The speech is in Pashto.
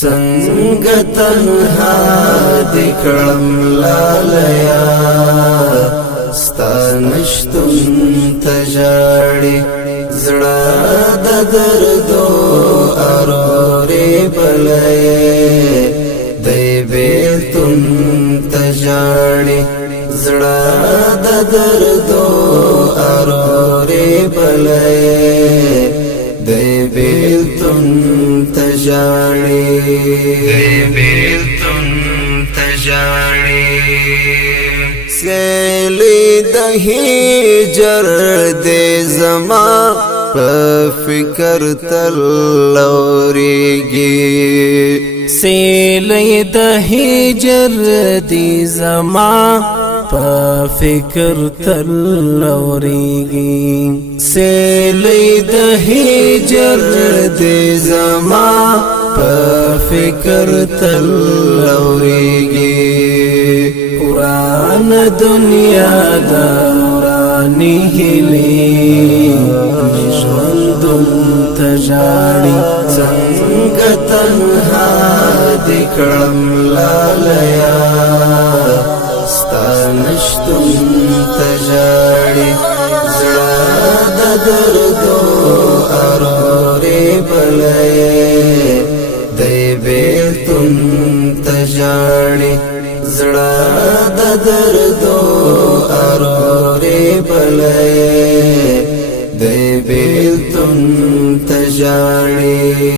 څنګه تنها دې کړم لالیا ستا نشتون ته ژاړي زړه د دردو ارورې بلې دی بیلتون ته ژاړي زړه د دردو ارورې بلې دی بیلتون ته ژاړي سیلی د هجر دې زما په فکر تل اورېږي سیلی د هجر دې زما په فکر تل اورېږي سیلی د هجر دې زما په فکر تل اورېږي وران دنیا دا ورانی هیلی ژوندون ته ژاړي څنګه تنها دې کړم لالیا ستا نشتون ته ژاړي زړه د دردو ارورې بلې دی بیلتون ته ژاړي زړه د دردو ارورې بلې دی بیلتون ته ژاړي